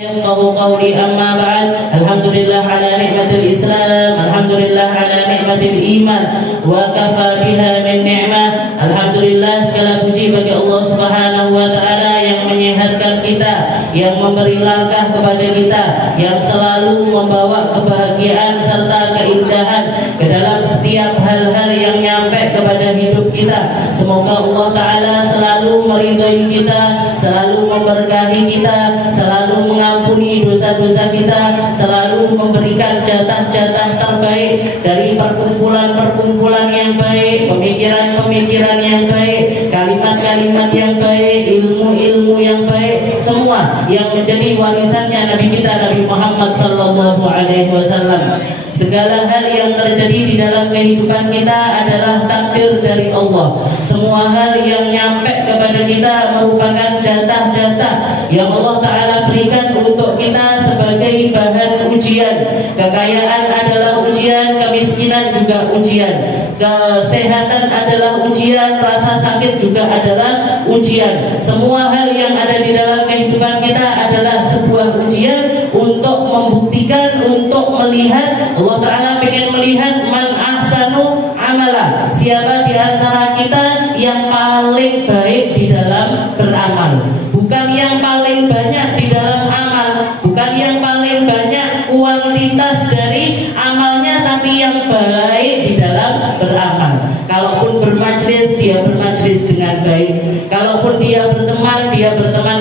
يفقهوا قولي أما بعد الحمد لله على نعمة الإسلام الحمد لله على نعمة الإيمان وكفى بها من نعمة. Alhamdulillah, segala puji bagi Allah Subhanahu wa Ta'ala yang menyehatkan kita, yang memberi langkah kepada kita, yang selalu membawa kebahagiaan serta keindahan ke dalam setiap hal-hal yang nyampe kepada hidup kita. Semoga Allah Ta'ala selalu meridhoi kita, selalu memberkahi kita, selalu mengampuni dosa-dosa kita, selalu memberikan jatah-jatah terbaik dari perkumpulan-perkumpulan yang baik, pemikiran-pemikiran yang baik, kalimat-kalimat yang baik, ilmu-ilmu yang baik, semua yang menjadi warisannya Nabi kita Nabi Muhammad sallallahu alaihi wasallam. Segala hal yang terjadi di dalam kehidupan kita adalah takdir dari Allah. Semua hal yang nyampe kepada kita merupakan jatah-jatah yang Allah Ta'ala berikan untuk kita sebagai bahan ujian. Kekayaan adalah ujian, kemiskinan juga ujian, kesehatan adalah ujian, rasa sakit juga adalah ujian. Semua hal yang ada di dalam kehidupan kita adalah sebuah ujian untuk membuktikan, untuk melihat. Allah Ta'ala ingin melihat man ahsanu amala, siapa di antara kita yang paling baik di dalam beramal. Bukan yang paling banyak di dalam amal, bukan yang paling banyak kuantitas dari amalnya, tapi yang baik di dalam beramal. Kalaupun bermajlis, dia bermajlis dengan baik. Kalaupun dia berteman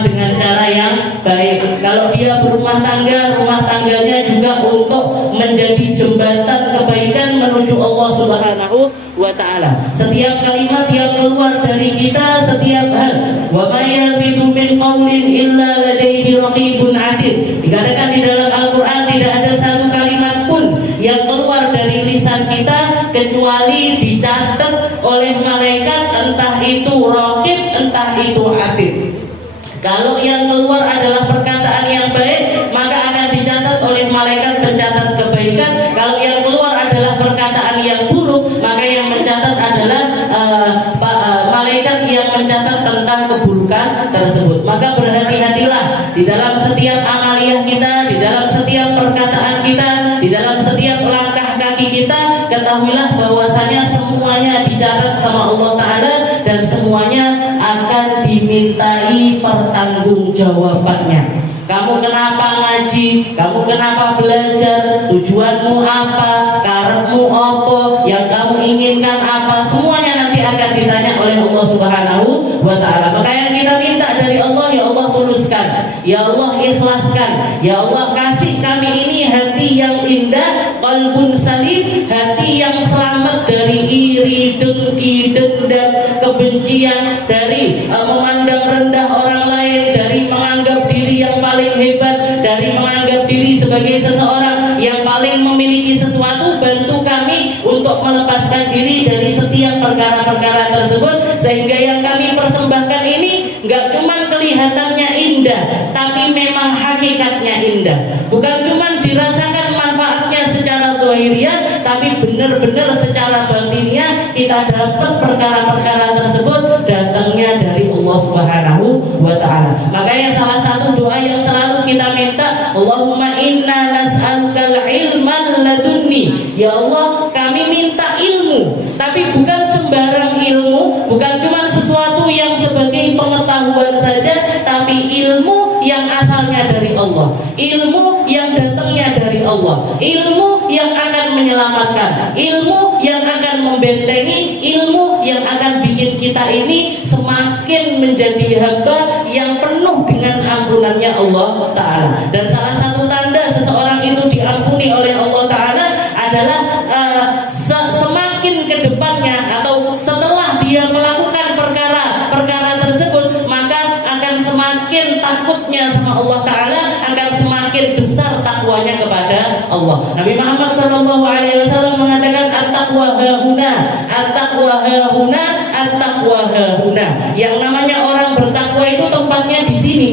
dengan cara yang baik. Kalau dia berumah tangga, rumah tangganya juga untuk menjadi jembatan kebaikan menuju Allah Subhanahu wa Ta'ala. Setiap kalimat yang keluar dari kita, setiap hal, wa may yalfidu min qawlin illa ladaihi raqibun atid. Dikatakan di dalam Al-Quran tidak ada satu kalimat pun yang keluar dari lisan kita kecuali dicatat oleh malaikat, entah itu raqib, entah itu atid. Kalau yang keluar adalah perkataan yang baik, maka akan dicatat oleh malaikat pencatat kebaikan. Kalau yang keluar adalah perkataan yang buruk, maka yang mencatat adalah malaikat yang mencatat tentang keburukan tersebut. Maka berhati-hatilah di dalam setiap amaliyah kita, di dalam setiap perkataan kita, di dalam setiap langkah kaki kita. Ketahuilah bahwasanya semuanya dicatat sama Allah Ta'ala dan semuanya akan dimintai pertanggungjawabannya. Kamu kenapa ngaji? Kamu kenapa belajar? Tujuanmu apa? Karepmu apa? Yang kamu inginkan apa? Semuanya nanti akan ditanya oleh Allah Subhanahu wa Ta'ala. Maka yang kita minta dari Allah, ya Allah tuluskan, ya Allah ikhlaskan, ya Allah kasih kami ini hati yang indah, qalbun salim, hati yang selamat dari iri, dengki, dendam, kebencian, dari memandang rendah orang lain, dari menganggap diri yang paling hebat, dari menganggap diri sebagai seseorang yang paling memiliki sesuatu. Bantu kami untuk melepaskan diri dari setiap perkara-perkara tersebut, sehingga yang kami persembahkan ini gak cuma kelihatannya indah, tapi memang hakikatnya indah. Bukan cuma dirasakan manfaatnya secara zahiriyah, tapi benar-benar secara batinnya kita dapat perkara-perkara tersebut datangnya dari Allah Subhanahu wa Ta'ala. Makanya salah satu doa yang selalu kita minta, Allahumma inna nas'alukal ilman ladunni. Ya Allah, kami minta ilmu, tapi bukan sembarang ilmu, bukan cuma sesuatu yang sebagai pengetahuan saja, tapi ilmu yang asalnya dari Allah, ilmu yang datangnya dari Allah, ilmu yang akan menyelamatkan, ilmu yang akan membentengi, ilmu yang akan bikin kita ini semakin menjadi hamba yang penuh dengan ampunannya Allah Ta'ala. Dan salah satu tanda seseorang itu diampuni oleh Allah Ta'ala adalah semakin ke depannya atau setelah dia melakukan perkara tersebut, maka akan semakin takutnya sama Allah Ta'ala, akan semakin besar takwanya kepada Allah. Nabi Muhammad SAW mengatakan at-taqwa hahuna, at-taqwa hahuna, at-taqwa hahuna. Yang namanya orang bertakwa itu tempatnya di sini.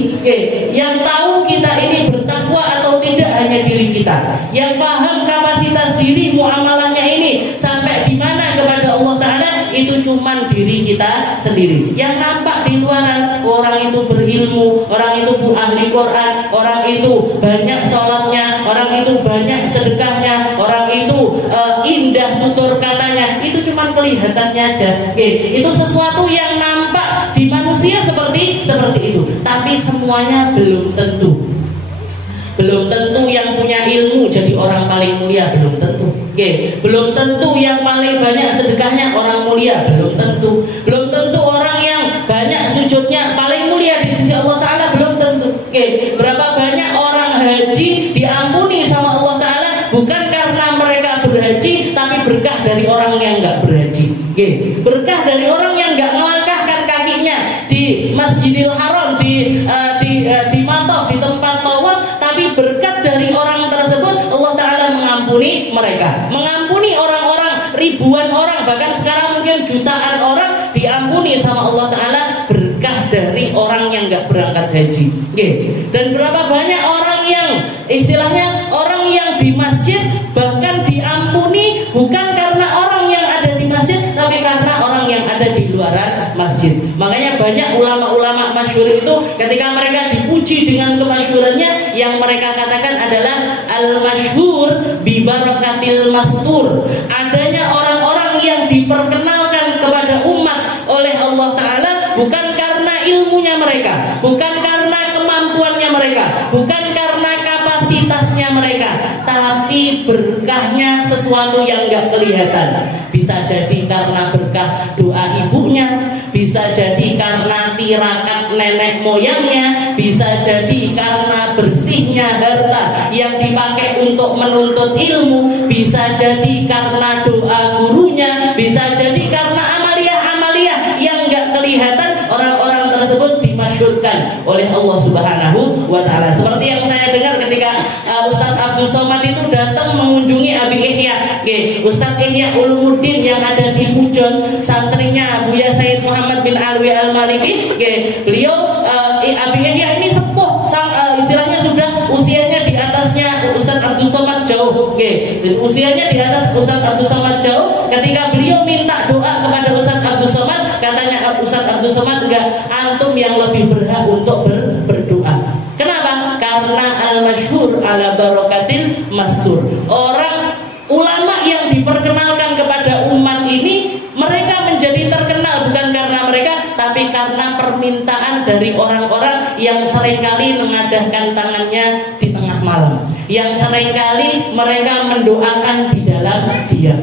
Yang tahu kita ini bertakwa atau tidak hanya diri kita. Yang paham kapasitas diri muamalahnya ini sampai di mana kepada Allah Ta'ala itu cuman diri kita sendiri. Yang nampak di luaran, orang itu berilmu, orang itu ahli Quran, orang itu banyak sholatnya, orang itu banyak sedekahnya, orang itu indah tutur katanya, itu cuma kelihatannya aja. Itu sesuatu yang nampak di manusia seperti itu, tapi semuanya belum tentu. Belum tentu yang punya ilmu jadi orang paling mulia, belum tentu. Belum tentu yang paling banyak sedekahnya orang mulia, belum tentu. Belum tentu orang yang banyak sujudnya paling mulia di sisi Allah Ta'ala, belum tentu. Berapa banyak orang haji diampuni sama Allah Ta'ala bukan karena mereka berhaji, tapi berkah dari orang yang nggak berhaji. Berkah dari orang yang nggak melangkahkan kakinya di Masjidil Haram, di Matof, di tempat tawaf, tapi berkat dari orang tersebut Allah Ta'ala mengampuni mereka, mengampuni orang-orang, ribuan orang, bahkan sekarang mungkin jutaan orang diampuni sama Allah Ta'ala berkah dari orang yang gak berangkat haji. Dan berapa banyak orang yang istilahnya orang yang di masjid bahkan diampuni bukan karena orang yang ada di masjid, tapi karena orang yang ada di luar masjid. Makanya banyak ulama-ulama masyhur itu ketika mereka dipuji dengan kemasyhurannya, yang mereka katakan adalah al-masyhur bi barakatil mastur. Adanya orang-orang yang diperkenalkan kepada umat oleh Allah Ta'ala bukan karena ilmunya mereka, bukan karena kemampuannya mereka, bukan karena kapasitasnya mereka, tapi berkahnya sesuatu yang gak kelihatan. Bisa jadi karena berkah doa ibunya, bisa jadi karena tirakat nenek moyangnya, bisa jadi karena bersihnya harta yang dipakai untuk menuntut ilmu, bisa jadi karena doa gurunya, bisa jadi karena amalia-amalia yang gak kelihatan. Orang-orang tersebut dimasyhurkan oleh Allah Subhanahu wa Ta'ala. Seperti yang saya dengar ketika Ustadz Abdul Somad itu datang mengunjungi Abi Ihya, Ustadz Ihya Ulumuddin yang ada di Pujon, santrinya Buya Sayyid Muhammad bin Alwi Al-Maliki. Beliau Abi Ihya ini sepuh, istilahnya sudah usianya di atasnya Ustadz Abdul Somad jauh. Usianya di atas Ustadz Abdul Somad jauh. Ketika beliau minta doa kepada Ustadz Abdul Somad, katanya Ustadz Abdul Somad, enggak, antum yang lebih berhak untuk berdoa. Kenapa? Karena al-masyhur ala barakatil mastur. Orang ulama yang diperkenalkan kepada umat ini, mereka menjadi terkenal bukan karena mereka, tapi karena permintaan dari orang-orang yang seringkali mengadahkan tangannya di tengah malam, yang seringkali mereka mendoakan di dalam diam.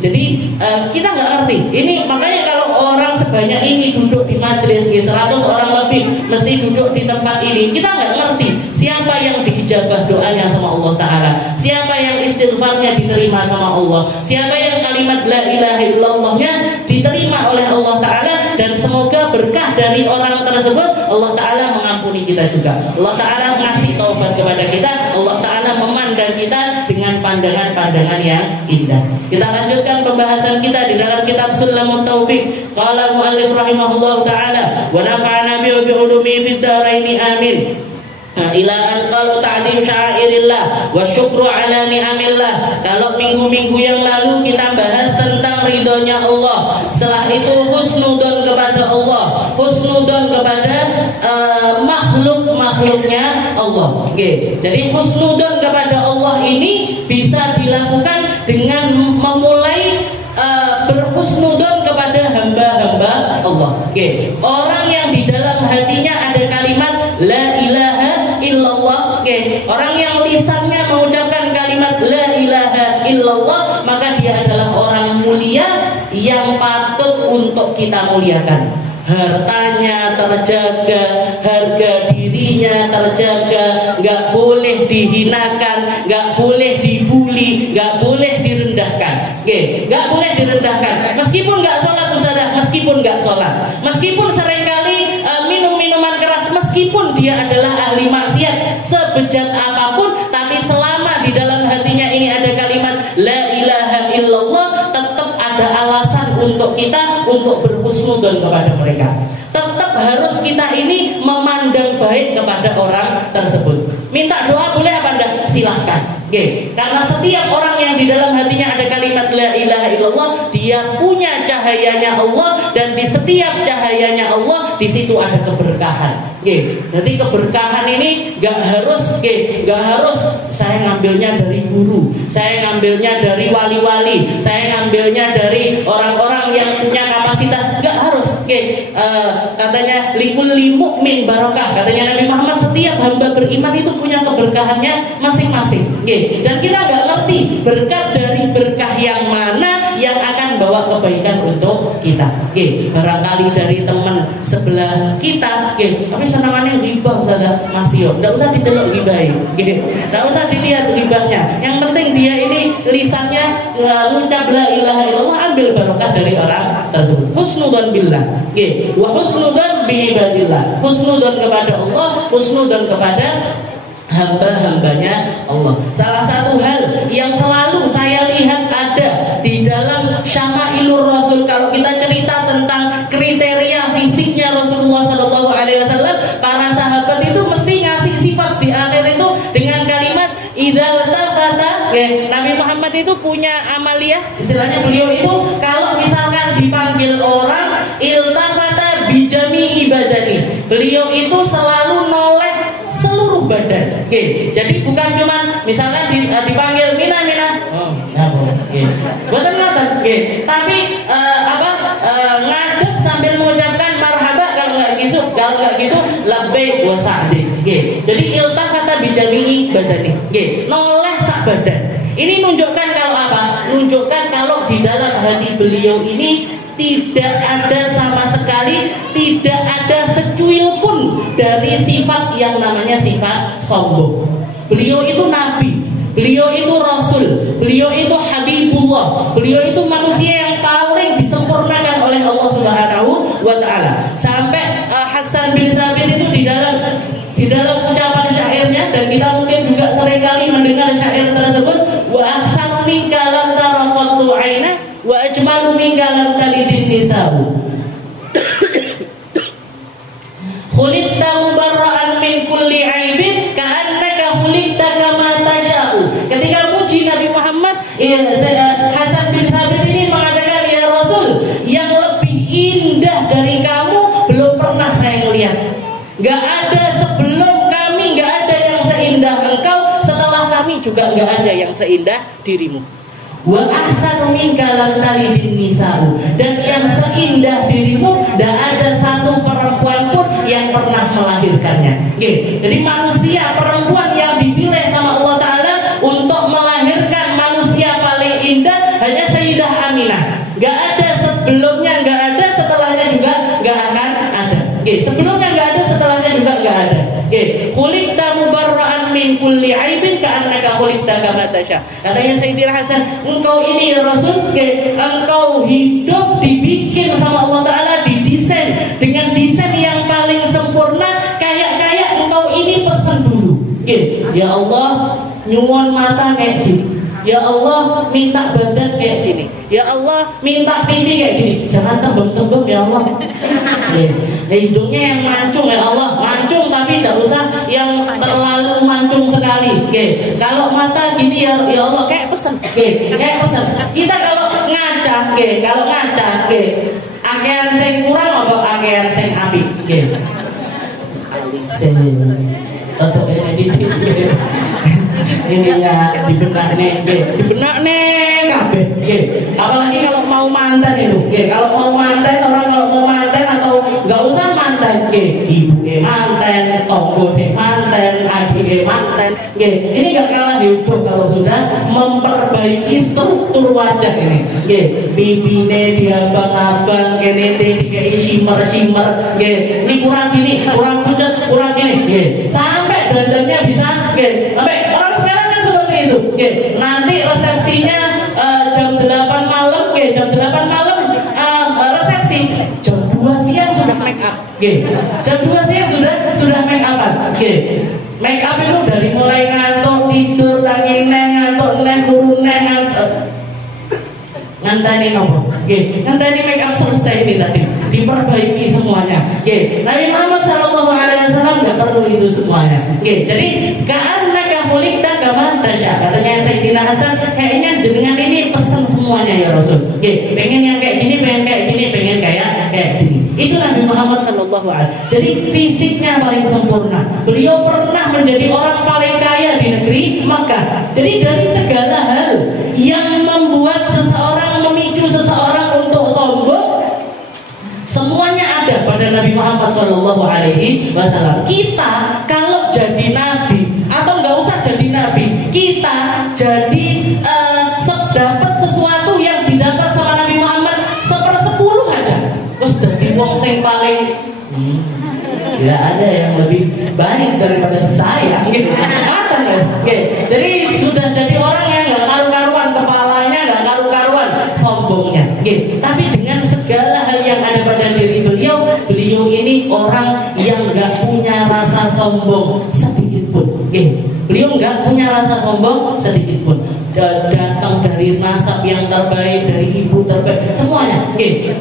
Jadi kita nggak ngerti ini, makanya kalau orang sebanyak ini duduk di majelis 100 orang lebih mesti duduk di tempat ini, kita nggak ngerti siapa yang diijabah doanya sama Allah Ta'ala, siapa yang istighfarnya diterima sama Allah, siapa yang kalimat la ilaha illallahnya diterima oleh Allah Ta'ala. Dan semoga berkah dari orang tersebut Allah Ta'ala mengampuni kita juga, Allah Ta'ala ngasih taubat kepada kita, Allah Ta'ala memandang kita dengan pandangan-pandangan yang indah. Kita lanjutkan pembahasan kita di dalam kitab Sulamut Taufiq. Qala al-muallif rahimahullah ta'ala wa nafa'ana bi ulumi fid dharain amin. Ila an qalu ta'dim syairillah wa syukru ala ni'amillah. Kalau minggu-minggu yang lalu kita bahas tentang ridhonya Allah, setelah itu husnudon kepada Allah, husnudon kepada makhluk-makhluknya Allah. Jadi husnudon kepada Allah ini bisa dilakukan dengan memulai berhusnudon kepada hamba-hamba Allah. Orang yang di dalam hatinya ada kalimat la ilaha illallah, orang yang lisannya mengucapkan kalimat la ilaha illallah, maka dia adalah orang mulia yang patut untuk kita muliakan. Hartanya terjaga, harga dirinya terjaga, gak boleh dihinakan, gak boleh dibully, gak boleh direndahkan. Gak boleh direndahkan. Meskipun gak sholat usadah, meskipun gak sholat, meskipun seringkali minum minuman keras, meskipun dia adalah ahli maksiat sebejat apapun, tapi selama di dalam hatinya ini ada kalimat la ilaha illallah, tetap ada alasan untuk kita untuk berhusnudon kepada mereka. Tetap harus kita ini memandang baik kepada orang tersebut. Minta doa boleh apa enggak? Silahkan. Karena setiap orang yang di dalam hatinya ada kalimat la ilaha illallah, dia punya cahayanya Allah, dan di setiap cahayanya Allah di situ ada keberkahan. Jadi keberkahan ini gak harus saya ngambilnya dari guru, saya ngambilnya dari wali-wali, saya ngambilnya dari orang-orang yang punya kapasitas. Gak harus. Katanya likulli mu'min barokah. Katanya Nabi Muhammad, setiap hamba beriman itu punya keberkahannya masing-masing. Dan kita nggak ngerti berkat dari berkah yang mana yang akan bawa kebaikan untuk kita. Barangkali dari teman sebelah kita, tapi senangannya ghibah Ustaz Mas Yo, nggak usah ditelok ghibahnya, nggak usah dilihat ghibahnya. Yang penting dia ini lisannya mengucap la ilaha illallah, ambil barokah dari orang tersebut. Husnudzon billah, wa husnudzon bi ibadillah. Husnudzon kepada Allah, husnudzon kepada hamba-hambanya Allah. Salah satu hal yang selalu saya lihat ada di dalam Syama'ilur Rasul, kalau kita cerita tentang kriteria fisiknya Rasulullah SAW, para sahabat itu mesti ngasih sifat di akhir itu dengan kalimat idzal tafata. Nabi Muhammad itu punya amaliyah, istilahnya beliau itu kalau misalkan dipanggil orang iltafata bijami ibadani, beliau itu selalu noleh seluruh badan. Jadi bukan cuma misalkan dipanggil Mina, oh ya buatan ngaten, tapi ngadep sambil mengucapkan marhaba, kalau nggak gitu labbaik wa sa'dik. Jadi iltafata bijami'i badani, noleh sak badan. Ini nunjukkan kalau apa? Nunjukkan kalau di dalam hati beliau ini tidak ada sama sekali, tidak ada secuil pun dari sifat yang namanya sifat sombong. Beliau itu nabi, beliau itu rasul, beliau itu habibullah, beliau itu manusia yang paling disempurnakan oleh Allah Subhanahu wa taala. Sampai Hasan bin Thabit itu di dalam ucapan syairnya, dan kita mungkin juga seringkali mendengar syair tersebut, wa ahsanu minka lam tara qattu aina wa ajmalu minka lam talidin nisa'u. Khuliqta mubarra'an min kulli aibin ka'annaka khuliqta kama tasha'u. Ketika muji Nabi Muhammad, Hasan bin Thabit ini mengatakan, ya Rasul, yang lebih indah dari kamu belum pernah saya melihat. Gak ada sebelum kami, gak ada yang seindah engkau. Setelah kami juga gak ada yang seindah dirimu. Wa ahsanu minka lam talidin nisa'u. Dan yang seindah dirimu tidak ada satu perempuan pun yang pernah melahirkannya. Jadi manusia, perempuan yang dipilih sama Allah Ta'ala untuk melahirkan manusia paling indah hanya Sayyidah Aminah. Gak ada sebelumnya, gak ada setelahnya juga gak akan ada. Sebelumnya gak ada, setelahnya juga gak ada. Khuliqta mubarra'an min kulli aibin ka'annaka khuliqta kama tasha. Katanya Sayyidina Hasan, engkau ini ya Rasul, engkau hidup dibikin sama Allah Ta'ala, didesain dengan desain yang paling sempurna. Kayak engkau ini pesan dulu, ya Allah, nyuwun mata kayak gini, ya Allah minta badan kayak gini, ya Allah minta pipi kayak gini, jangan tembem-tembem ya Allah. Hidungnya yang mancung ya Allah, mancung tapi tidak usah yang terlalu mancung sekali. Kalau mata gini ya Allah, kayak pesen. Kayak pesen. Kita kalau ngaca, akean sing kurang apa akean sing apik? Untuk ininya dibenak nih kabeh. Apalagi kalau mau mantan itu, kalau mau mantan, orang kalau mau mantan atau nggak usah mantan, ibu mantan, tonggo mantan, adik mantan. Ini nggak kalah hidup kalau sudah memperbaiki struktur wajah ini. Bibine diabang-abang, kene dikai shimmer. Ini kurang gini, kurang pucat, kurang gini. Sampai dandannya bisa, sampai orang sekarang kan seperti itu. Nanti resepsinya jam 8 malam, jam 8 malam resepsi, jam 2 siang sudah make up. Jam 2 siang sudah make upan. Make up itu dari mulai ngantuk, tidur, tangi ngantuk, turun nganteni nopo? Nganteni make up selesai ini tadi, diperbaiki semuanya. Nabi Muhammad SAW nggak perlu itu semuanya. Oke, jadi ka'annaka khuliqta kama tasya. Katanya Sayyidina Hasan, kayaknya jenengan ini pesan semuanya ya Rasul. Oke, pengen yang kayak gini, pengen kayak gini, pengen kayak gini. Itu Nabi Muhammad sallallahu alaihi wasallam. Jadi fisiknya paling sempurna. Beliau pernah menjadi orang paling kaya di negeri Makkah. Jadi dari segala hal yang membuat seseorang, memicu seseorang untuk sombong, semuanya ada pada Nabi Muhammad sallallahu alaihi wasallam. Kita kalau jadi nabi atau nggak usah jadi nabi, kita jadi dapat sesuatu yang didapat sama Nabi Muhammad 1/10 aja. Terus dari wong sing paling tidak ada yang lebih baik daripada saya. Mata guys. Jadi sudah jadi orang yang nggak karu-karuan kepalanya, nggak karu-karuan sombongnya. Tapi dengan segala hal yang ada pada diri beliau, beliau ini orang yang nggak punya rasa sombong sedikit pun. Beliau nggak punya rasa sombong sedikit pun. Datang dari nasab yang terbaik, dari ibu terbaik, semuanya.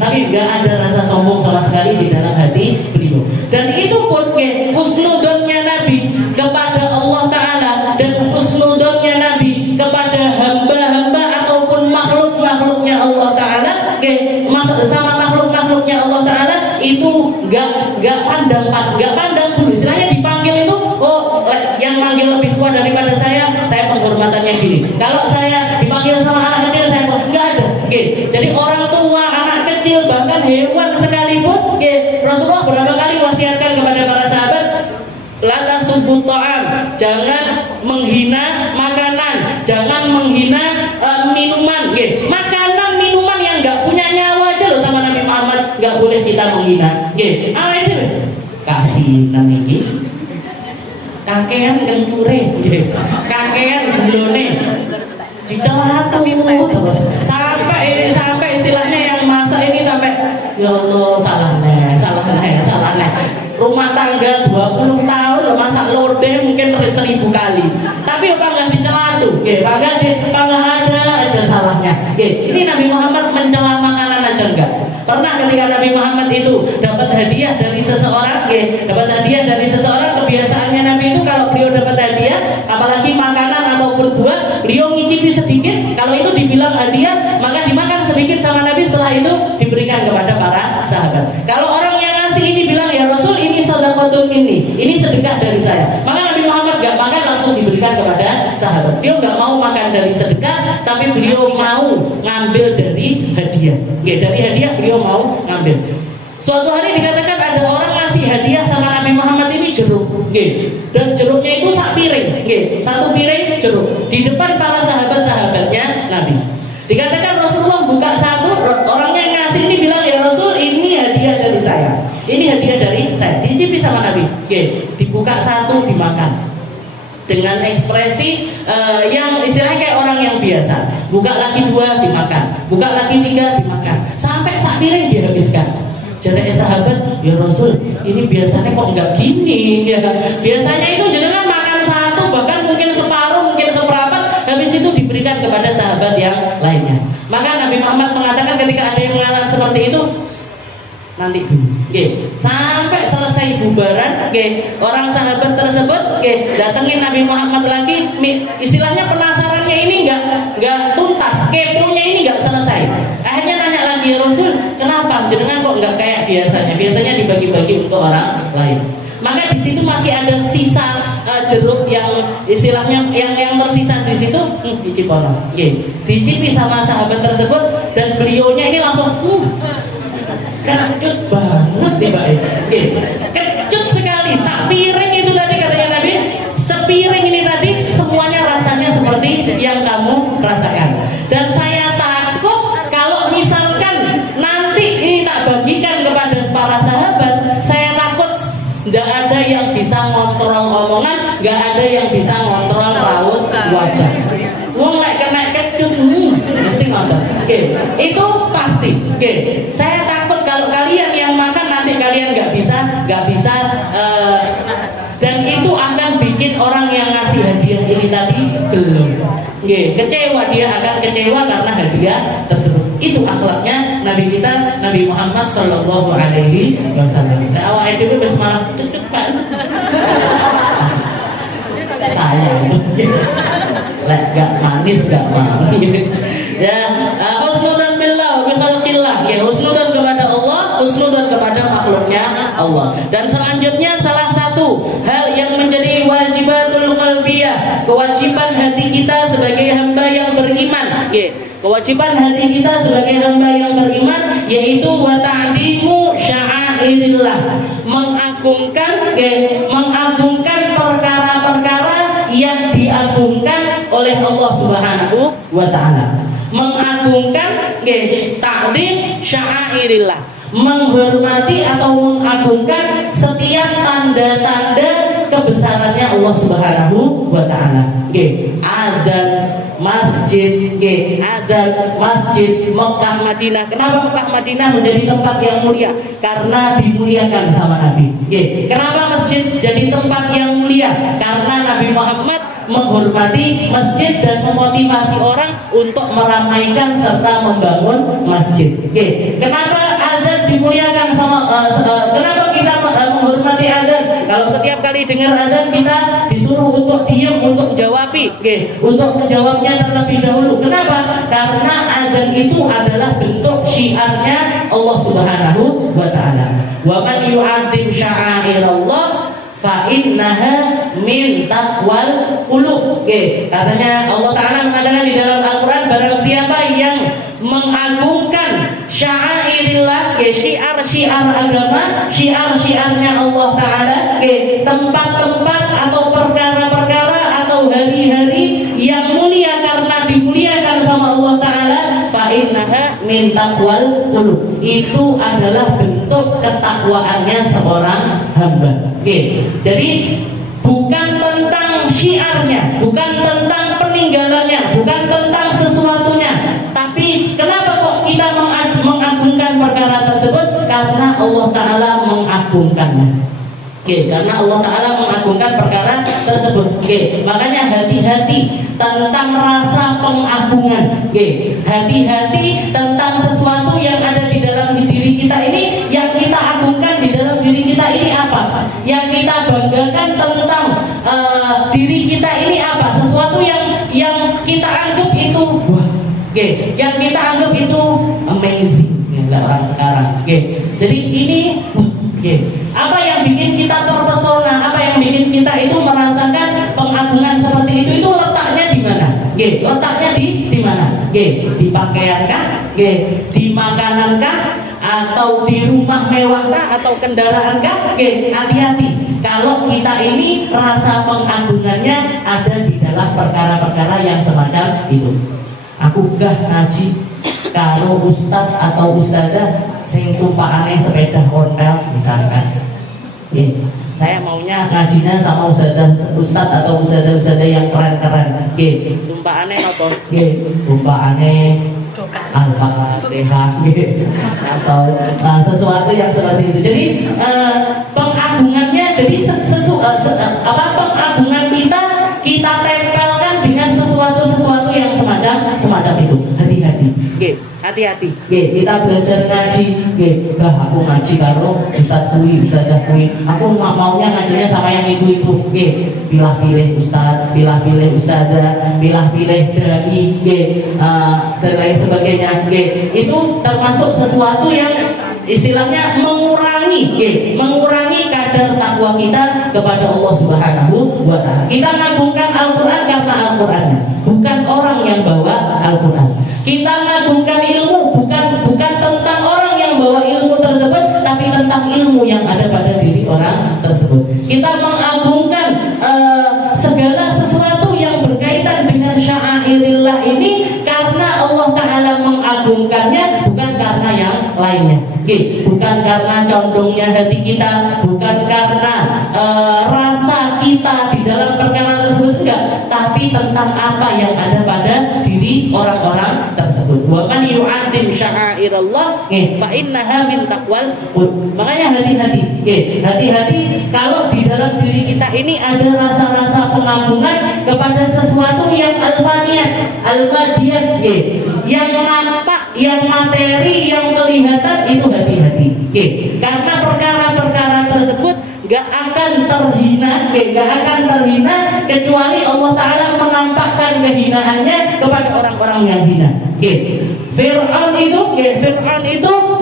Tapi nggak ada rasa sombong sama sekali di dalam hati beliau. Dan itu pun husnudonnya Nabi kepada Allah Ta'ala dan husnudonnya Nabi kepada hamba-hamba ataupun makhluk-makhluknya Allah Ta'ala, sama makhluk-makhluknya Allah Ta'ala itu nggak pandang bulu. Istilahnya dipanggil itu, oh yang manggil lebih tua daripada saya penghormatannya gini. Kalau saya dipanggil sama anak kecil, saya nggak ada. Jadi orang tua, anak kecil, bahkan hewan sekalipun, Rasulullah berapa kali wasiatkan kepada para sahabat, la tasubbu ta'am, jangan menghina makanan, jangan menghina minuman. Makanan minuman yang nggak punya nyawa aja loh sama Nabi Muhammad nggak boleh kita menghina. Itu kasihan ini. Kakean kencure, kakean gulone, dicelatu terus sampai istilahnya yang masak ini sampai ya Allah salah nih. Rumah tangga 20 tahun masak lodeh mungkin 1000 kali, tapi apa nggak dicelatu? Nggak ada aja salahnya. Ini Nabi Muhammad mencela makanan aja enggak. Pernah ketika Nabi Muhammad itu dapat hadiah dari seseorang, kebiasaannya Nabi itu kalau beliau dapat hadiah, apalagi makanan ataupun buah, beliau ngicipi sedikit. Kalau itu dibilang hadiah, maka dimakan sedikit sama Nabi, setelah itu diberikan kepada para sahabat. Kalau orang yang ngasih ini bilang, ya Rasul ini sedekatun ini sedekah dari saya, maka Nabi Muhammad gak makan, langsung diberikan kepada sahabat. Beliau gak mau makan dari sedekah, tapi beliau mau ngambil dari hadiah. Dari hadiah beliau mau ngambil. Suatu hari dikatakan ada orang ngasih hadiah sama Nabi Muhammad ini jeruk, dan jeruknya itu sak piring, satu piring jeruk di depan para sahabat-sahabatnya Nabi. Dikatakan Rasulullah buka satu, orangnya yang ngasih ini bilang, ya Rasul ini hadiah dari saya, ini hadiah dari saya. Dicicipi sama Nabi, dibuka satu dimakan dengan ekspresi yang istilahnya kayak orang yang biasa. Buka lagi 2 dimakan, buka lagi 3 dimakan, sampai sak piring dihabiskan. Jadi sahabat, ya Rasul ini biasanya kok nggak gini ya. Biasanya itu jenengan makan satu, bahkan mungkin separuh, mungkin seperempat, habis itu diberikan kepada sahabat yang lainnya. Maka Nabi Muhammad mengatakan ketika ada yang mengalami seperti itu, nanti sampai selesai bubaran, orang sahabat tersebut datengin Nabi Muhammad lagi, istilahnya penasarannya ini nggak tuntas, keponya ini nggak selesai. Akhirnya nanya lagi, ya Rasul kenapa jenengan kok nggak kayak biasanya dibagi-bagi untuk orang lain. Maka di situ masih ada sisa jeruk yang istilahnya yang tersisa di situ, dicipono, dicipi sama sahabat tersebut, dan beliaunya ini langsung kecut banget nih Mbak. Kecut sekali. Sepiring itu tadi katanya Nabi, sepiring ini tadi semuanya rasanya seperti yang kamu rasakan. Dan saya takut kalau misalkan nanti ini tak bagikan kepada para sahabat, saya takut nggak ada yang bisa ngontrol omongan, nggak ada yang bisa ngontrol raut wajah. Wong lek kena kecut, mesti ngontrol. Itu pasti. Saya takut kalau kalian yang makan nanti kalian nggak bisa dan itu akan bikin orang yang ngasih hadiah ini tadi gelem. Kecewa, dia akan kecewa karena hadiah tersebut. Itu akhlaknya Nabi kita, Nabi Muhammad sallallahu alaihi wasallam. Awake dhewe wis malah cecek Pak. Saya lek gak manis gak mau. Ya, husnudzan billah bi khalqillah. Ya, husnudzan kepada Allah, husnudzan kepada makhluknya Allah. Dan selanjutnya salah satu hal yang menjadi wajibatul qalbiyah, kewajiban hati kita sebagai hamba yang beriman. Ya, kewajiban hati kita sebagai hamba yang beriman yaitu wa ta'zimu sya'airillah, mengagungkan perkara-perkara yang diagungkan oleh Allah Subhanahu wa taala. Mengagungkan ta'zim sya'airillah, menghormati atau mengagungkan setiap tanda-tanda kebesarannya Allah Subhanahu wa taala. Adzan masjid, adzan masjid Mekah Madinah. Kenapa Mekah Madinah menjadi tempat yang mulia? Karena dimuliakan sama Nabi. Kenapa masjid jadi tempat yang mulia? Karena Nabi Muhammad menghormati masjid dan memotivasi orang untuk meramaikan serta membangun masjid. Kenapa adzan dimuliakan sama kenapa kita menghormati adzan? Kalau setiap kali dengar adzan kita disuruh untuk diam, untuk jawabi, untuk menjawabnya terlebih dahulu. Kenapa? Karena adzan itu adalah bentuk syiarnya Allah Subhanahu wa taala. Wa man yu'azzim sya'airallah fa innaha min taqwal qulub. Katanya Allah taala mengatakan di dalam Al-Qur'an, barang siapa yang mengagungkan sya'airillah, syiar-syiar agama, syiar-syiarnya Allah taala, tempat-tempat atau perkara-perkara atau hari-hari yang mulia karena dimuliakan sama Allah taala, fa innaha min taqwal qulub. Itu adalah bentuk ketakwaannya seorang hamba. Jadi bukan tentang syiarnya, bukan tentang peninggalannya, bukan tentang sesuatunya, tapi kenapa kok kita mengagungkan perkara tersebut? Karena Allah taala mengagungkannya. Karena Allah taala mengagungkan perkara tersebut. Makanya hati-hati tentang rasa pengagungan. Hati-hati tentang sesuatu yang ada di dalam diri kita ini. Yang kita agungkan di dalam diri kita ini apa? Yang kita banggakan tentang diri kita ini apa? Sesuatu yang kita anggap itu wah, yang kita anggap itu amazing, orang sekarang. Jadi ini apa yang bikin kita terpesona, apa yang bikin kita itu merasakan pengagungan seperti itu letaknya di mana? Letaknya di mana? Di pakaiankah? Di makanankah? Atau di rumah mewahkah? Atau kendaraankah? Hati-hati. Kalau kita ini rasa pengagungannya ada di dalam perkara-perkara yang semacam itu. Aku gah ngaji kalau ustadz atau ustadzah sing tumpakane sepeda ontel misalkan. Saya maunya ngajinya sama ustadz atau ustadzah yang keren-keren. Tumpakane apa? Tumpakane Al-Fatihah atau sesuatu yang seperti itu. Jadi pengagungannya, jadi pengagungan kita tempelkan dengan sesuatu yang semacam itu. Hati-hati. Kita belajar ngaji. Aku ngaji karo ustadz kui, ustadzah kui. Aku maunya ngajinya sama yang itu. Pilih-pilih ustadz, pilih-pilih ustadzah, pilih-pilih dai, dan lain sebagainya. Itu termasuk sesuatu yang istilahnya mengurangi kadar takwa kita kepada Allah Subhanahu wa taala. Kita mengagungkan Al-Qur'an karena Al-Qur'annya, bukan orang yang bawa Al-Qur'an. Kita mengagungkan ilmu bukan tentang orang yang bawa ilmu tersebut, tapi tentang ilmu yang ada pada diri orang tersebut. Kita mengagungkan segala sesuatu yang berkaitan dengan sya'airillah ini karena Allah taala mengagungkannya, bukan karena yang lainnya. Bukan karena condongnya hati kita, bukan karena rasa kita di dalam perkara tersebut, enggak, tapi tentang apa yang ada pada diri orang-orang tersebut. Wa man yu'azzim sya'airallah fa innaha min taqwal qulub. Makanya hati-hati kalau di dalam diri kita ini ada rasa-rasa pengagungan kepada sesuatu yang alfaniyat, almadiyat, yang nampak, yang materi, yang kelihatan, itu hati-hati. Karena perkara-perkara tersebut gak akan terhina, kecuali Allah Ta'ala menampakkan kehinaannya kepada orang-orang yang hina. Fir'aun itu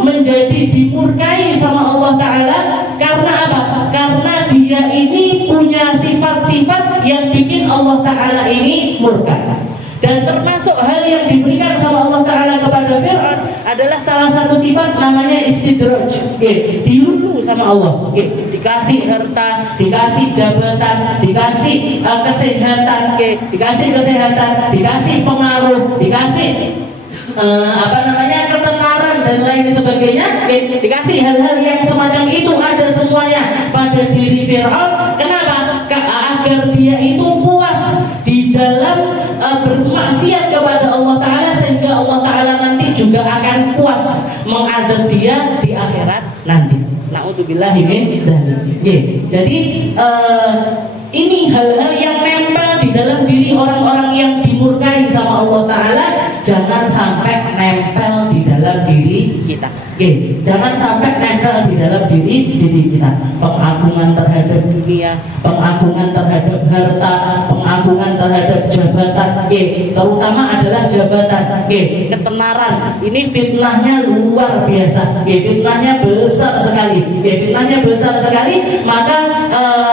menjadi dimurkai sama Allah Ta'ala karena apa? Karena dia ini punya sifat-sifat yang bikin Allah Ta'ala ini murka. Dan termasuk hal yang diberikan sama Allah Ta'ala kepada Fir'aun adalah salah satu sifat namanya istidraj. Dilulu sama Allah. Dikasih harta, dikasih jabatan, dikasih kesehatan, dikasih pengaruh, dikasih ketenaran dan lain sebagainya. Dikasih hal-hal yang semacam itu ada semuanya pada diri Fir'aun. Kenapa? Agar dia itu puas di dalam bermaksiat kepada Allah Ta'ala, sehingga Allah Ta'ala nanti juga akan puas mengadab dia di akhirat nanti. Na'udzubillahi min dzalik. Jadi ini hal-hal yang nempel di dalam diri orang-orang yang dimurkai sama Allah Ta'ala, jangan sampai nempel di dalam diri kita. Jangan sampai nempel di dalam diri kita. Pengagungan terhadap dunia, pengagungan terhadap harta, pengagungan terhadap jabatan, terutama adalah jabatan, ketenaran. Ini fitnahnya luar biasa, fitnahnya besar sekali, Maka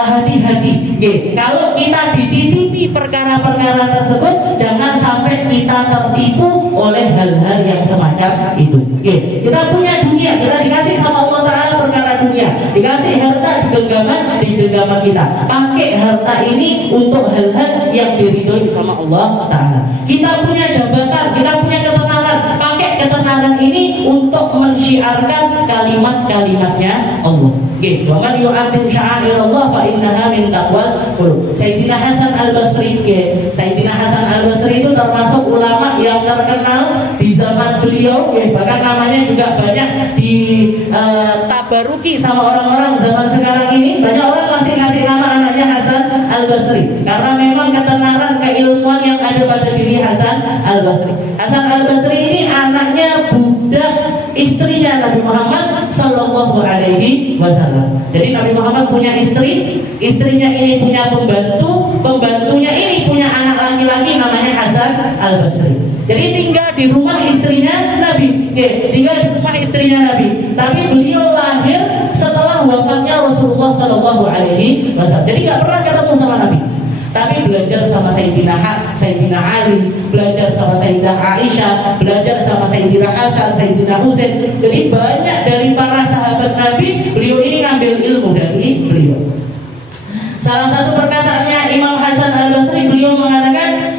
hati-hati. Kalau kita dititipi perkara-perkara tersebut, jangan sampai kita tertipu oleh hal-hal yang semacam itu. Kita punya dunia, kita dikasih sama Allah Ta'ala perkara dunia, dikasih harta di genggaman kita. Pakai harta ini untuk hal-hal yang diridhoi sama Allah Ta'ala. Kita punya jabatan, kita punya ketenaran, pakai ketenaran ini untuk mensyiarkan kalimat-kalimatnya Allah. Wa man yu'azzim sya'airallah fa innaha min taqwal qulub. Sayyidina Hasan Al-Basri, itu termasuk ulama yang terkenal di zaman beliau, bahkan namanya juga banyak ditabaruki sama orang-orang zaman sekarang ini. Banyak orang masih ngasih nama anaknya Hasan Al-Basri karena memang ketenaran, keilmuan yang ada pada diri Hasan Al-Basri. Hasan Al-Basri ini anaknya budak istrinya Nabi Muhammad Sallallahu Alaihi Wasallam. Jadi Nabi Muhammad punya istri, istrinya ini punya pembantu, pembantunya ini punya anak laki-laki namanya Hasan Al-Basri. Jadi tinggal di rumah istrinya Nabi, Tapi beliau lahir setelah wafatnya Rasulullah Sallallahu Alaihi Wasallam. Jadi nggak pernah ketemu sama Nabi. Tapi belajar sama Sayyidina Ali, belajar sama Sayyidah Aisyah, belajar sama Sayyidina Hasan, Sayyidina Husain. Jadi banyak dari para sahabat Nabi, beliau ini ngambil ilmu dari beliau. Salah satu perkataannya Imam Hasan Al-Basri, beliau mengatakan,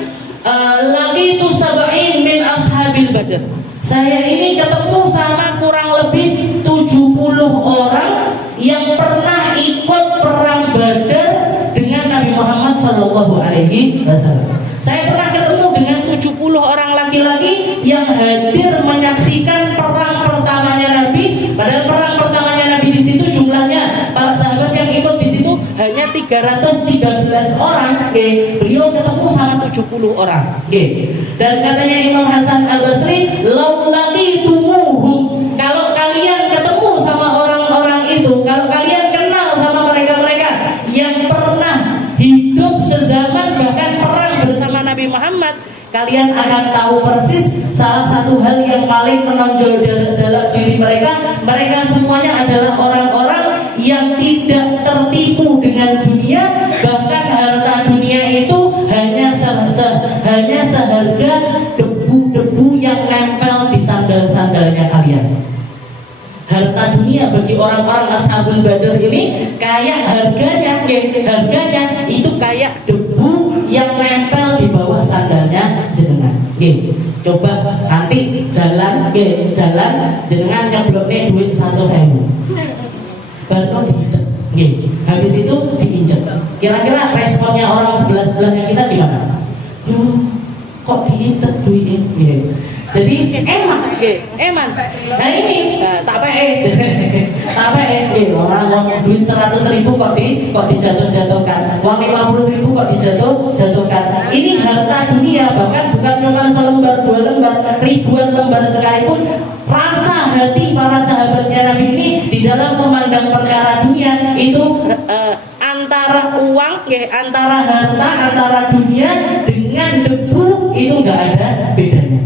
laqitu sab'in min ashabil badr. Saya ini ketemu sama kurang lebih 70 orang yang pernah ikut perang Badar dengan Nabi Muhammad Sallallahu Alaihi Wasallam. Saya pernah ketemu dengan 70 orang laki-laki yang hadir menyaksikan perang pertamanya Nabi. Padahal perang pertamanya Nabi di situ jumlahnya para sahabat yang ikut di situ hanya 313 orang. Beliau ketemu sama 70 orang. Dan katanya Imam Hasan Al-Basri, "Lau laqitumuhum," kalau kalian ketemu sama orang-orang itu, kalau kalian kenal sama mereka-mereka yang pernah hidup sezaman bahkan perang bersama Nabi Muhammad, kalian akan tahu persis salah satu hal yang paling menonjol dalam diri mereka. Mereka semuanya adalah orang-orang yang tidak tertipu dengan dunia, bahkan harta dunia itu hanya seharga debu-debu yang nempel di sandal-sandalnya kalian. Harta dunia bagi orang-orang Ashabul Badar ini kayak harganya itu kayak debu yang nempel di bawah sandalnya jenengan. Coba nanti jalan jenengan nyeblokne duit 100.000. Baru diinjek. Habis itu diinjek. Kira-kira responnya orang sebelah-sebelahnya kita gimana? Kok diinjek duitnya? Jadi eman. Nah ini tak orang ngomong duit 100.000 kok dijatuh-jatuhkan, uang 50.000 kok dijatuhkan. Ini harta dunia, bahkan bukan cuma selembar 2 lembar, ribuan lembar sekalipun. Rasa hati para sahabatnya Nabi ini di dalam memandang perkara dunia itu antara uang, antara harta, antara dunia dengan debu itu nggak ada bedanya.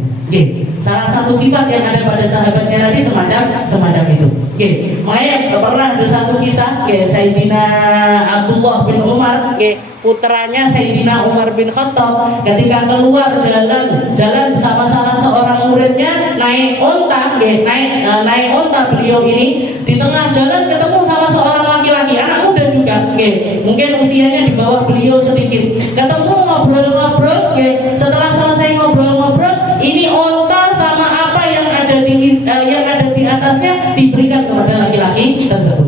Salah satu sifat yang ada pada sahabatnya Nabi semacam itu. Makanya pernah ada satu kisah, Sayyidina Abdullah bin Umar, putranya Sayyidina Umar bin Khattab, ketika keluar jalan sama salah seorang muridnya naik onta, naik onta beliau ini di tengah jalan ketemu sama seorang laki-laki, anak muda juga, mungkin usianya di bawah beliau sedikit. Ketemu ngobrol-ngobrol, setelah selesai ngobrol-ngobrol, ini onta sama apa yang ada di atasnya diberikan kepada laki-laki tersebut.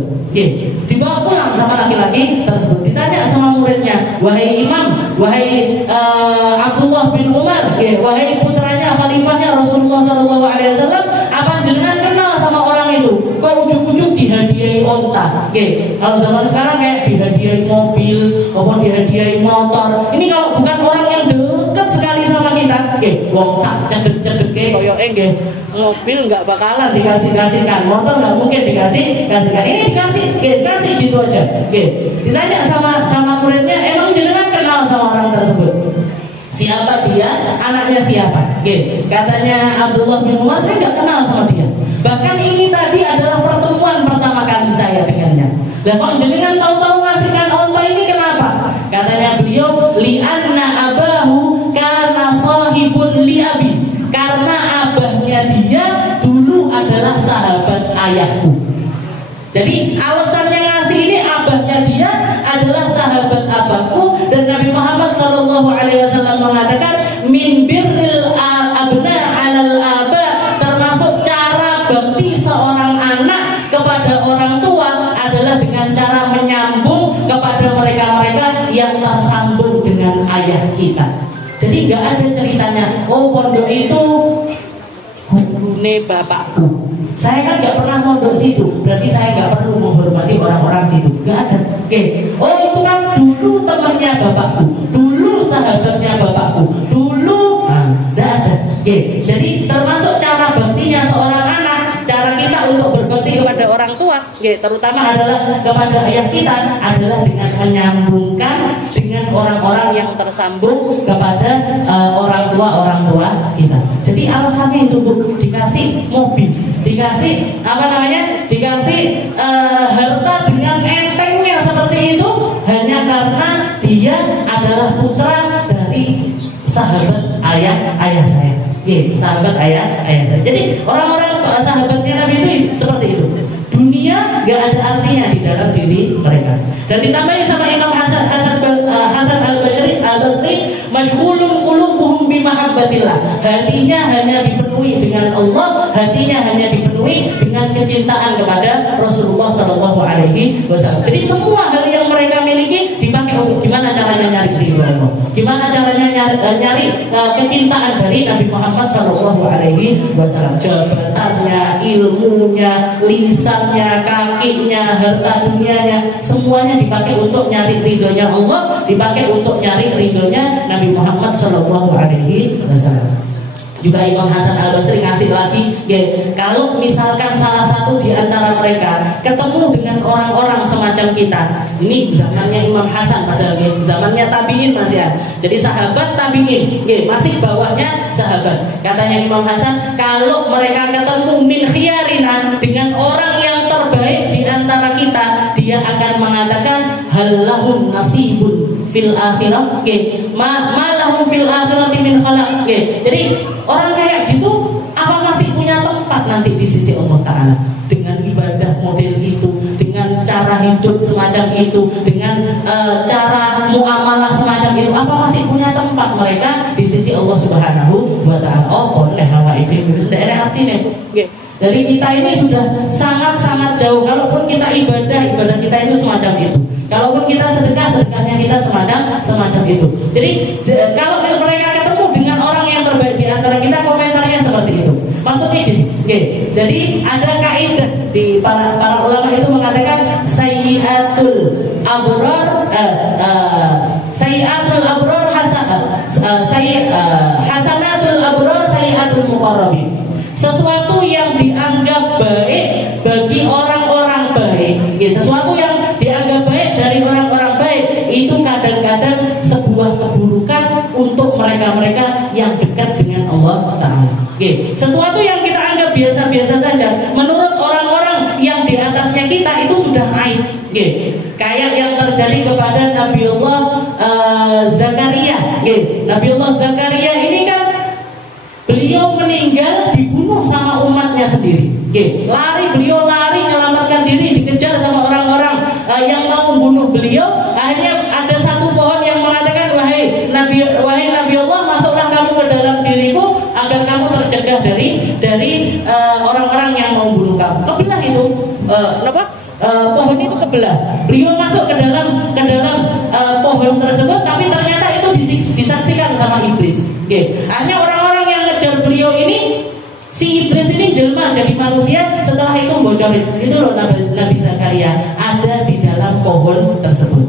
Dibawa pulang sama laki-laki tersebut. Ditanya sama muridnya, wahai imam, wahai Abdullah bin Umar, wahai putranya khalifahnya Rasulullah SAW, apa jenengan kenal sama orang itu? Kok ujuk-ujuk dihadiahi onta? Kalau zaman sekarang kayak dihadiahi mobil, maupun dihadiahi motor. Ini kalau bukan orang yang dekat sekali sama kita, wong cedek-cedek koyo mobil nggak bakalan dikasihkan, motor nggak mungkin dikasihkan. Ini dikasih gitu aja. Ditanya sama muridnya, emang jenengan kenal sama orang tersebut? Siapa dia? Anaknya siapa? Katanya Abdullah bin Umar, saya nggak kenal sama dia. Bahkan ini tadi adalah pertemuan pertama kali saya dengannya. Lah kok jenengan tahu-tahu ngasihkan onta ini kenapa? Katanya beliau, li'anna abahu kana sahibun li abi. Karena abahnya dia dulu adalah sahabat ayahku. Jadi alasannya ngasih ini, abahnya dia adalah sahabat abahku, dan Nabi Muhammad SAW mengatakan min birril abna alal aba, termasuk cara bakti seorang anak kepada orang tua adalah dengan cara menyambung kepada mereka-mereka yang tersambung dengan ayah kita. Jadi nggak ada ceritanya, oh pondok itu gurune bapakku, saya kan nggak pernah mondok situ, berarti saya nggak perlu menghormati orang-orang situ. Nggak ada. Oh itu kan dulu temannya bapakku, dulu sahabatnya bapakku, dulu, nggak ada. Jadi termasuk cara baktinya seorang anak, cara kita untuk berbakti kepada orang tua, terutama adalah kepada ayah kita, adalah dengan menyambungkan dengan orang-orang yang tersambung kepada orang tua kita. Jadi alasannya itu dikasih mobil, dikasih dikasih harta dengan entengnya seperti itu, hanya karena dia adalah putra dari sahabat ayah saya. Sahabat ayah saya. Jadi orang-orang sahabatnya Nabi itu seperti itu. Dunia gak ada artinya di dalam diri mereka. Dan ditambahi sama Imam Hasan Al-Basri, masyghulun qulubuhum bi mahabbatillah. Hatinya hanya dipenuhi dengan Allah, hatinya hanya dipenuhi dengan kecintaan kepada Rasulullah SAW. Jadi semua hal yang mereka miliki dipakai untuk gimana caranya nyari ridho Allah, gimana caranya nyari kecintaan dari Nabi Muhammad SAW. Jabatannya, ilmunya, lisannya, kakinya, harta dunianya, semuanya dipakai untuk nyari ridhonya Allah, dipakai untuk nyari ridhonya Nabi Muhammad SAW. Juga Imam Hasan Al-Basri ngasih lagi, kalau misalkan salah satu di antara mereka ketemu dengan orang-orang semacam kita, ini zamannya Imam Hasan, padahal zamannya tabiin masih ada. Jadi sahabat tabiin, masih bawahnya sahabat. Katanya Imam Hasan, kalau mereka ketemu min khiyarina, dengan orang yang terbaik di antara kita, dia akan mengatakan halahum nasibun fil akhirah, ma lahum fil akhirati min khalaq. Jadi orang kayak gitu apa masih punya tempat nanti di sisi Allah Ta'ala? Dengan ibadah model itu, dengan cara hidup semacam itu, dengan cara muamalah semacam itu, apa masih punya tempat mereka di sisi Allah Subhanahu wa Ta'ala? Oh boleh, hawa itu sudah ada artinya. Jadi kita ini sudah sangat-sangat jauh. Kalaupun kita ibadah kita itu semacam itu. Kalaupun kita sedekahnya kita semacam itu. Jadi kalau mereka ketemu dengan orang yang terbaik di antara kita, komentarnya seperti itu. Maksudnya gini, jadi ada kaidah di para ulama itu mengatakan sayyiatul abrar hasanatul abrar sayyiatul muqarrabin. Sesuatu sesuatu yang dianggap baik bagi orang-orang baik, sesuatu yang dianggap baik dari orang-orang baik itu kadang-kadang sebuah keburukan untuk mereka-mereka yang dekat dengan Allah Ta'ala. Sesuatu yang kita anggap biasa-biasa saja, menurut orang-orang yang di atasnya kita itu sudah aib. Kayak yang terjadi kepada Nabiullah Zakaria. Nabiullah Zakaria ini kan beliau meninggal dibunuh sama umatnya sendiri. Beliau lari menyelamatkan diri, dikejar sama orang-orang yang mau membunuh beliau. Akhirnya ada satu pohon yang mengatakan, wahai Nabi Allah, masuklah kamu ke dalam diriku agar kamu tercegah dari orang-orang yang mau membunuh kamu. Kebelah itu, pohon itu kebelah. Beliau masuk ke dalam pohon tersebut, tapi ternyata itu disaksikan sama iblis. Akhirnya orang-orang yang ngejar beliau ini, si iblis ini jelma jadi manusia. Setelah itu bocorin, itu loh Nabi Zakaria ada di dalam pohon tersebut.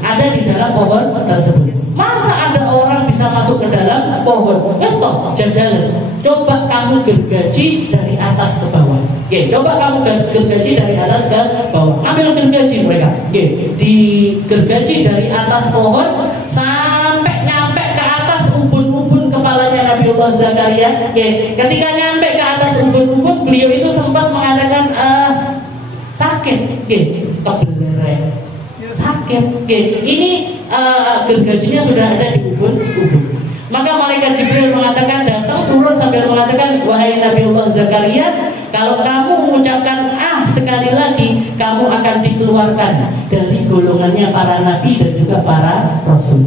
Ada di dalam pohon tersebut. Masa ada orang bisa masuk ke dalam pohon? Stop, jalan. Coba kamu gergaji dari atas ke bawah. Coba kamu gergaji dari atas ke bawah. Ambil gergaji mereka. Digergaji dari atas pohon sampai nyampe ke atas ubun-ubun kepalanya Nabiullah Zakaria. Ketika nyampe ke atas ubun-ubun, beliau itu sempat mengatakan sakit. Kebelerek. Sakit. Ini gergajinya sudah ada di ubun-ubun. Maka malaikat Jibril mengatakan, datang turun sambil mengatakan, wahai Nabiullah Zakaria, kalau kamu mengucapkan sekali lagi, kamu akan dikeluarkan dari golongannya para nabi dan juga para rasul.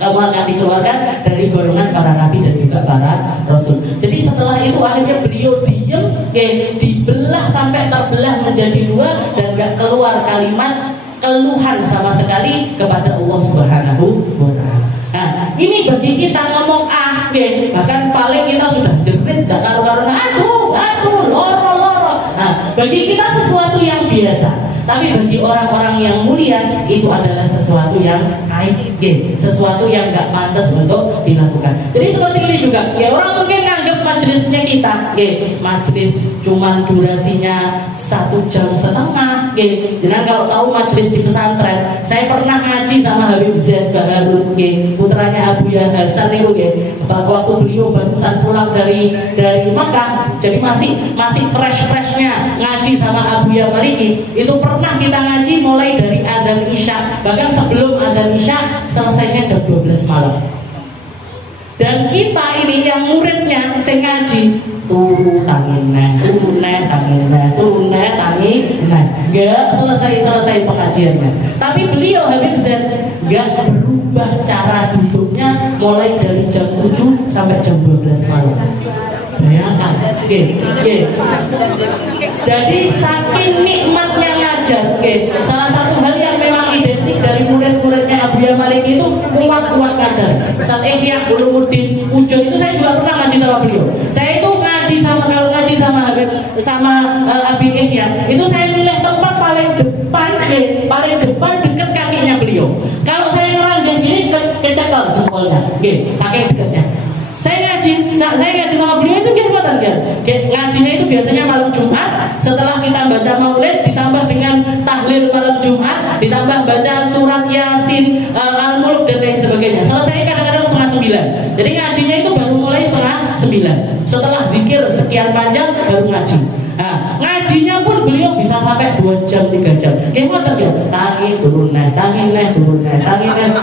Kamu akan dikeluarkan dari golongan para nabi dan juga para rasul. Jadi setelah itu akhirnya beliau diam, dibelah sampai terbelah menjadi dua dan gak keluar kalimat keluhan sama sekali kepada Allah Subhanahu wa Ta'ala. Nah, ini bagi kita ngomong bahkan paling kita sudah jerit, gak karu-karuan, aduh, loro. Nah, bagi kita sesuatu yang biasa, tapi bagi orang-orang yang mulia itu adalah sesuatu yang aib, sesuatu yang gak pantas untuk dilakukan. Jadi seperti ini juga, orang mungkin nganggap majelisnya kita, majelis cuman durasinya 1,5 jam. Jangan kalau tahu majelis di pesantren, saya pernah ngaji sama Habib Zaid Baharun, putranya Abu Ya Hasan itu, waktu beliau barusan pulang dari Makkah, jadi masih fresh-freshnya ngaji sama Abu Ya Maliki. Itu pernah kita ngaji mulai dari adzan Isya, bahkan sebelum adzan Isya selesainya jam 12 malam. Dan kita ini yang muridnya saya ngaji turu tangi neh, gak selesai pengajiannya. Tapi beliau Habib Zaid gak berubah cara duduknya mulai dari jam 7 sampai jam 12 malam. Bayangkan, jadi saking nikmatnya ngajar, salah satu hal yang memang identik dari murid-muridnya Abu Ya Malik itu kuat ngajar. Ustaz Ihya Ulumuddin Ujo itu saya juga pernah ngaji sama beliau. Saya itu kalau ngaji sama Habib Abi Ihya itu saya milih tempat paling depan dekat kakinya beliau. Kalau saya ngeranjang gini kecekel jempolnya, saking dekatnya. Saya ngaji sama beliau itu gimana kan? Ngajinya itu biasanya malam Jumat. Setelah kita baca Maulid, ditambah dengan tahlil malam Jumat, ditambah baca surat Yasin, Al-Mulk dan lain sebagainya. Selesai kadang-kadang 8:30. Jadi ngajinya itu baru mulai 8:30. Setelah zikir sekian panjang baru ngaji. Nah, ngajinya pun beliau bisa sampai 2 jam 3 jam. Gimana kan? Tangi turun neh.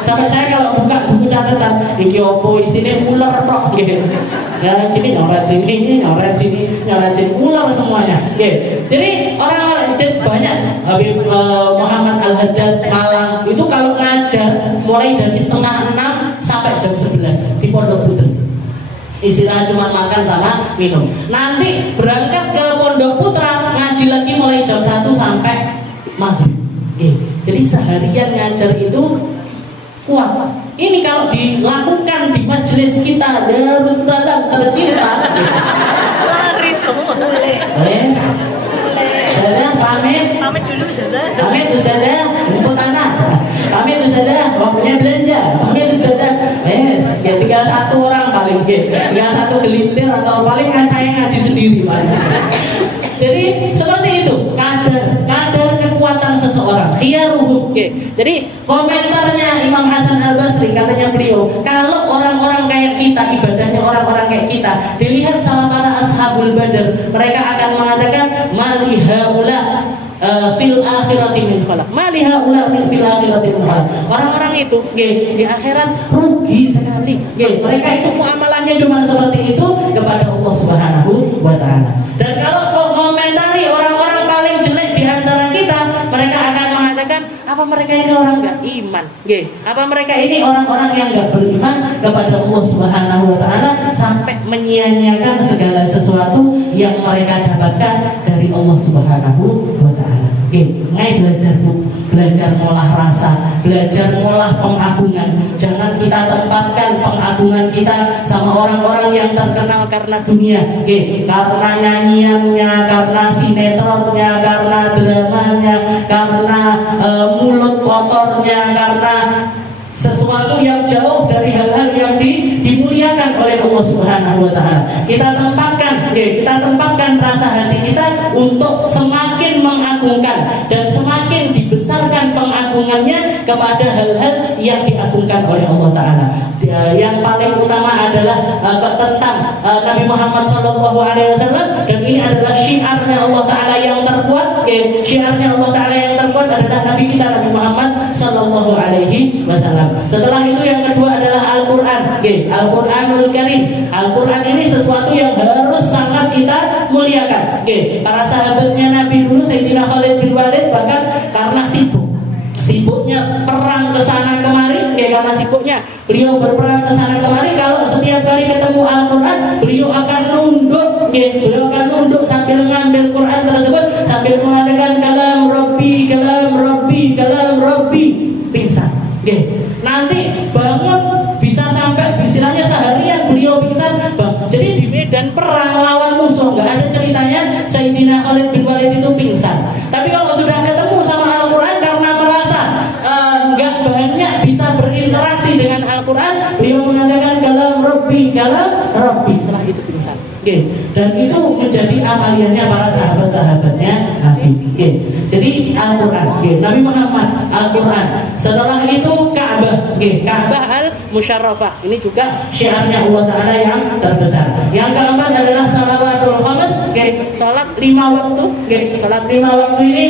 Sampai saya kalau buka buku catatan, iki opo isine ular tok gitu. Ya gini nyoret sini, ular semuanya. Jadi orang-orang banyak Habib Muhammad Al-Haddad Malang itu kalau ngajar mulai dari 5:30 sampai jam 11 di Pondok Putri. Istilah cuma makan sama minum. Nanti berangkat ke Pondok Putra ngaji lagi mulai jam 1 sampai maghrib. Jadi seharian ngajar itu kuat. Ini kalau dilakukan di majelis kita Darussalam tercinta, lari semua. Ustazah pamit dulu Ustazah. Pamit Ustazah, jemput anak. Pamit Ustazah, waktunya belanja. Pamit Ustazah. Ya tinggal 1 orang paling, tinggal 1 gelintir atau paling kan saya ngaji sendiri. sendiri Pak. Jadi seperti itu kadar kekuatan seseorang. Khiyaruhum. Jadi komentarnya Imam Hasan Al-Basri, katanya beliau, kalau orang-orang kayak kita, ibadahnya orang-orang kayak kita, dilihat sama para ashabul badar, mereka akan mengatakan mali haula fil akhirati min khalaq. Mali haula fil akhirati min khalaq. Orang-orang itu di akhirat rugi sekali. Mereka itu muamalahnya cuma seperti itu kepada Allah Subhanahu wa taala. Dan kalau komentari orang-orang paling jelek di antara kita, mereka akan mengatakan, apa mereka ini orang enggak iman? Apa mereka ini orang-orang yang enggak beriman kepada Allah Subhanahu wa taala, sampai menyia-nyiakan segala sesuatu yang mereka dapatkan dari Allah Subhanahu wa taala. Ngai belajar ngolah rasa, belajar ngolah pengagungan. Jangan kita tempatkan pengagungan kita sama orang-orang yang terkenal karena dunia, karena nyanyiannya, karena sinetronnya, karena dramanya, karena mulut kotornya, karena sesuatu yang jauh dari hal-hal yang dimuliakan oleh Allah Subhanahu wa taala. Kita tempatkan rasa hati kita untuk semakin mengagungkan dan semakin dibesarkan pengagungannya kepada hal-hal yang diagungkan oleh Allah taala. Yang paling utama adalah tentang Nabi Muhammad SAW, dan ini adalah syiarnya Allah taala yang terkuat. Syiarnya Allah taala yang terkuat adalah Nabi kita Nabi Muhammad SAW. Setelah itu yang kedua adalah Al-Quran. Al-Quranul Karim. Al-Quran ini sesuatu yang harus sangat kita muliakan. Para sahabatnya Nabi dulu, Sayyidina Khalid bin Walid, bahkan karena sibuknya perang kesana kemari, karena sibuknya beliau berperang kesana kemari, kalau setiap kali ketemu Al-Quran, beliau akan nunduk sambil mengambil Quran tersebut sambil mengatakan kalam Rabbi, kalam Rabbi, kalam Rabbi, pingsan. Nanti bangun bisa sampai istilahnya seharian beliau pingsan. Jadi di medan perang lawan musuh nggak ada ceritanya Sayyidina Khalid bin Walid itu pingsan. Tapi kalau sudah ketemu sama Al-Quran, karena merasa nggak banyak bisa berinteraksi dengan Al-Quran, beliau mengatakan kalam Rabbi, kalam Rabbi, setelah itu pingsan. Dan itu menjadi amaliannya para sahabat-sahabatnya Nabi. Jadi Al-Quran, Nabi Muhammad, Al-Quran. Setelah itu Ka'bah, Ka'bah Al-Musyarrafah. Ini juga syiarnya Allah Ta'ala yang terbesar. Yang keempat adalah salawatul khamas, salat 5 waktu. Salat 5 waktu ini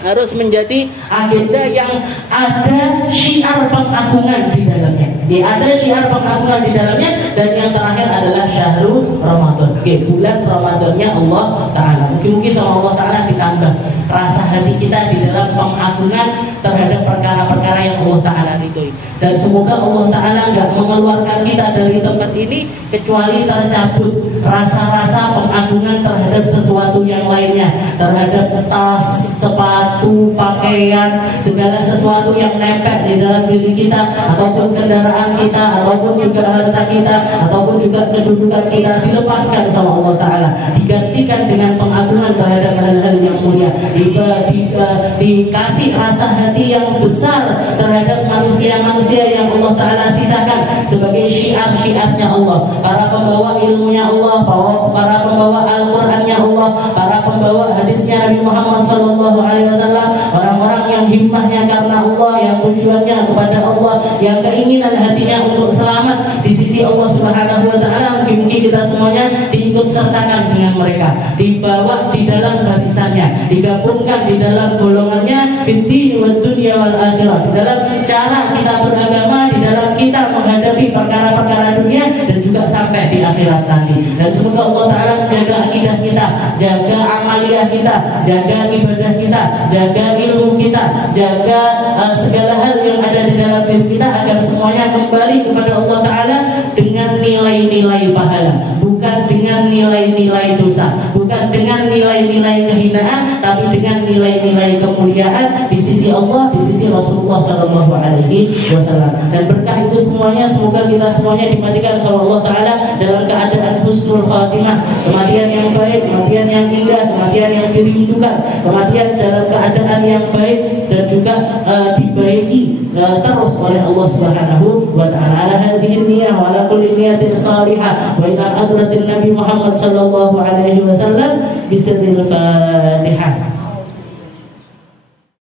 harus menjadi agenda yang ada syiar pengagungan di dalamnya. Ada syiar pengagungan di dalamnya. Dan yang terakhir adalah syahrul Ramadan, bulan Ramadannya Allah Ta'ala. Mungkin sama Allah Ta'ala ditambah rasa hati kita di dalam pengagungan terhadap perkara-perkara yang Allah Ta'ala ridhoi. Dan semoga Allah Ta'ala enggak mengeluarkan kita dari tempat ini kecuali tercabut rasa-rasa pengagungan terhadap sesuatu yang lainnya, terhadap tas, sepatu, pakaian, segala sesuatu yang nempel di dalam diri kita, ataupun kendaraan kita, ataupun juga harta kita, ataupun juga kedudukan kita, dilepaskan sama Allah Ta'ala, digantikan dengan pengagungan terhadap hal-hal yang mulia. Dikasih rasa hati yang besar terhadap manusia-manusia yang Allah Ta'ala sisakan sebagai syiar-syiarnya Allah, para pembawa ilmunya Allah, para pembawa Al-Qurannya Allah, para pembawa hadisnya Nabi Muhammad SAW, orang-orang yang himmahnya karena Allah, yang tujuannya kepada Allah, yang keinginan hatinya untuk selamat di sisi Allah Subhanahu wa Ta'ala. Mungkin kita semuanya diikut sertakan dengan mereka, dibawa di dalam barisannya, digabungkan di dalam golongannya, fiddin wa dunya wal akhirah, di dalam cara kita beragama, di dalam kita menghadapi perkara-perkara dunia dan juga sampai di akhirat nanti. Dan semoga Allah Ta'ala menjaga akidah kita, jaga amaliyah kita, jaga ibadah kita, jaga ilmu kita, jaga segala hal yang ada di dalam diri kita, agar semuanya kembali kepada Allah Ta'ala dengan nilai-nilai pahala, bukan dengan nilai-nilai dosa, bukan dengan nilai-nilai kehinaan, tapi dengan nilai-nilai kemuliaan di sisi Allah, di sisi Rasulullah SAW. Dan berkah itu semuanya, semoga kita semuanya dimatikan sama Allah Ta'ala dalam keadaan husnul khatimah, kematian yang baik, kematian yang indah, kematian yang dirindukan, kematian dalam keadaan yang baik dan juga dibaiki terus oleh Allah Subhanahu wa Ta'ala. هذه النية وعلى كل نية صالحة وإلى حضرة النبي محمد صلى الله عليه وسلم بسر الفاتحة.